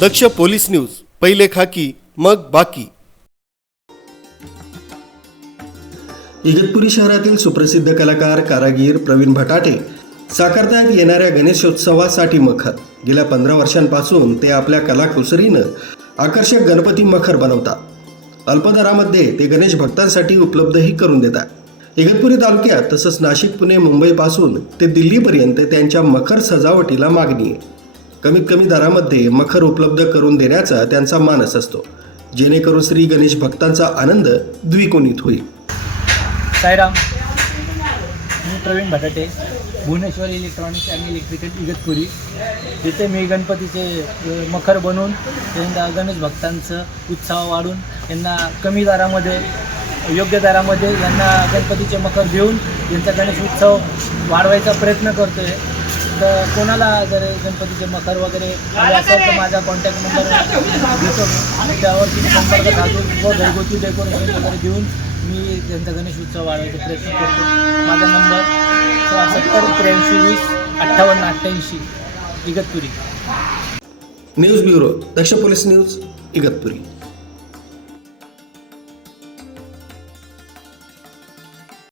दक्ष police news पहिले खाकी मग बाकी. इगतपुरी शहरातील सुप्रसिद्ध कलाकार कारागीर प्रवीण भटाटे साकारतायत येणाऱ्या गणेशोत्सवासाठी मखर. गेल्या पंधरा वर्षांपासून ते आपल्या कलाकुसरीनं आकर्षक गणपती मखर बनवतात. अल्पदरामध्ये ते गणेश भक्तांसाठी उपलब्धही करून देतात. इगतपुरी तालुक्यात तसंच नाशिक पुणे मुंबईपासून ते दिल्लीपर्यंत त्यांच्या मखर सजावटीला मागणी आहे. कमीत कमी दरामध्ये मखर उपलब्ध करून देण्याचा त्यांचा मानस असतो. जेणेकरून श्री गणेश भक्तांचा आनंद द्विगुणित होईल. सायराम मी प्रवीण भटाटे भुवनेश्वर इलेक्ट्रॉनिक्स आणि इलेक्ट्रिकल इगतपुरी. तिथे मी गणपतीचे मखर बनवून त्यांना गणेश भक्तांचं उत्साह वाढून यांना कमी दरामध्ये योग्य दरामध्ये यांना गणपतीचे मखर देऊन यांचा गणेश उत्सव वाढवायचा प्रयत्न करतो आहे कोणाला जर गणपतीचे मखर वगैरे असेल तर माझा कॉन्टॅक्ट नंबर घेतो मी त्यावर तुम्ही संपर्क साधून व घरगुती डेकोरेशन वगैरे घेऊन मी त्यांचा गणेश उत्सव वाढवायचा प्रयत्न करतो. माझा नंबर सत्तर त्र्याऐंशी वीस अठ्ठावन्न अठ्ठ्याऐंशी Igatpuri. News bureau Daksh police news Igatpuri.